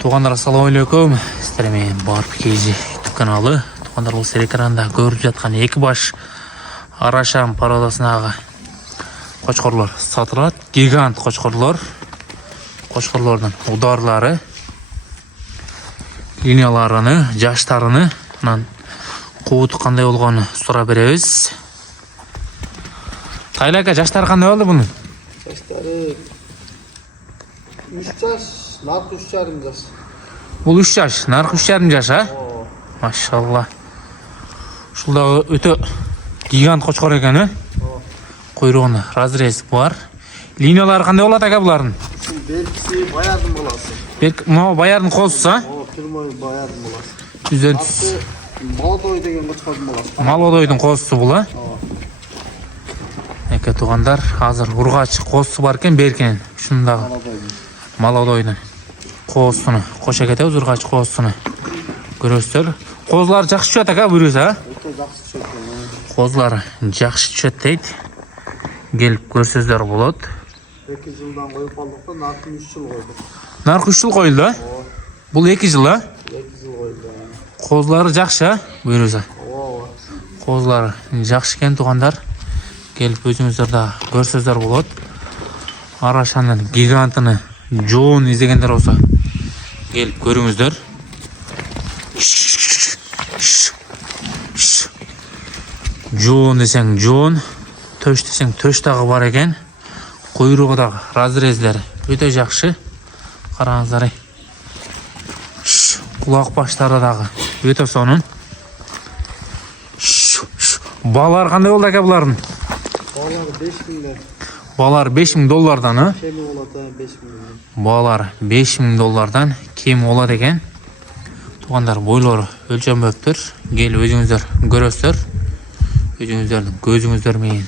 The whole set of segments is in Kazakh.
Туғандар, ассалаумалейкум. Сіздермен Барып Кейзі YouTube каналы. Туғандар, бұл сіздер экранда көріп жатқан екібаш Арашам пародасындағы қошқорлар сатылады. Гигант қошқорлар. Қошқорлардың ударлары, линияларыны, жаштарыны, қуыты қандай болғаны сұра береміз. Тайлака, жаштары қандай болды бұның? Жаштары 3 жаш, нарқы 3,5 жаш. Бұл 3 жаш, нарқы 3,5 жаш, а? Машалла. Шулдағы өте гигант қошқор екен, а? Құйрығыны разрез бар. Линиялары қандай болады аға бұлардың? Белгісі баярдың боласы. Мынау баярдың қозысы, а? Түрмой баярдың боласы. Жүзден Молодой деген қошқордың боласы. Молодойдың қозысы бұл, а? Әке туғандар, азыр ұрғач қозысы бар екен, беркен. Шындағы молодойдың қозысыны қоша кетеміз, ұрғач қозысыны көресіздер. Қозылар жақсы түседі аға бүресі, а? Өте жақсы түседі. Қозылар жақсы түседі дейді. Келіп көрсіздер болады. 2 жылдан қойып алдық, нарқы 3 жыл қойдық. Нарқы 3 жыл қойылды, а? Бұл 2 жыл, а? 2 жыл қойылды. Қозылары жақсы, а? Бүресі. Қозылары жақсы екен туғандар. Келіп өзіңіздерді көрсіздер болады. Арашаның гигантыны жоон іздегендер болса келіп көріңіздер. Жоон десең жоон, төш десең төш тағы бар екен. Құйрығы дағы разрезлері өте жақсы. Қараңыздар. Құлақ баштары дағы өте соның. Балар қандай болды әке бұлардың? Балар 5.000. Балар $5,000-дан, а? Кеми олады 5.000. Балар $5,000-дан кем олады екен. Туғандар, бойлары өлшенбеп тұр. Кел өзіңіздер көресіздер. Өзіңіздердің көзіңіздермен.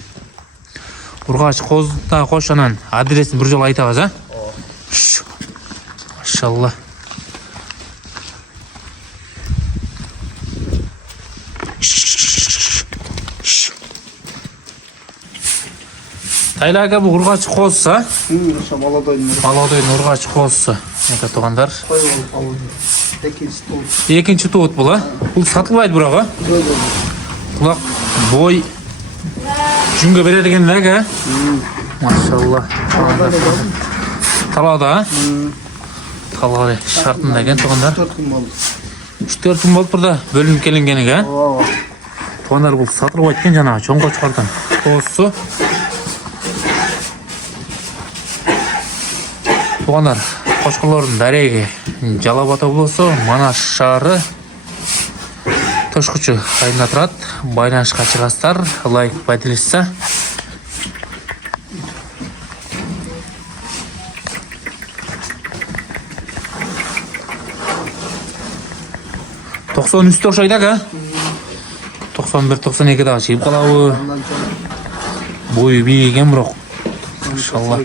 Ұрғач қозыда қошанан адресін бір жол айтабыз, а? Машалла. Тайлака, бұл ұрғач қозысы, а? Молодойдың ұрғач қозысы. Неке туғандар. Екінші туыт бұл, а? Бұл сатылбайды бұрақ, а? Құлақ бой жүнге береді екен әке, а? Машалла. Талады, а? Талады шартында екен туғандар. 3-4 күн болып бірді бөлініп келінген екен, а? Туғандар, бұл сатылбайды екен жаңағы чоң қошқордың қозысы. Туғандар, қошқырлардың дәреге жалабата болысы, Манаш шары Тошқычы қайында тұрады. Байланышқа шығастар, лайк бәділісі. «90 үсті оқшайды әка?» 91-92 дағы шейіп қалауы. Бойы бейген бұрақ. Машалла.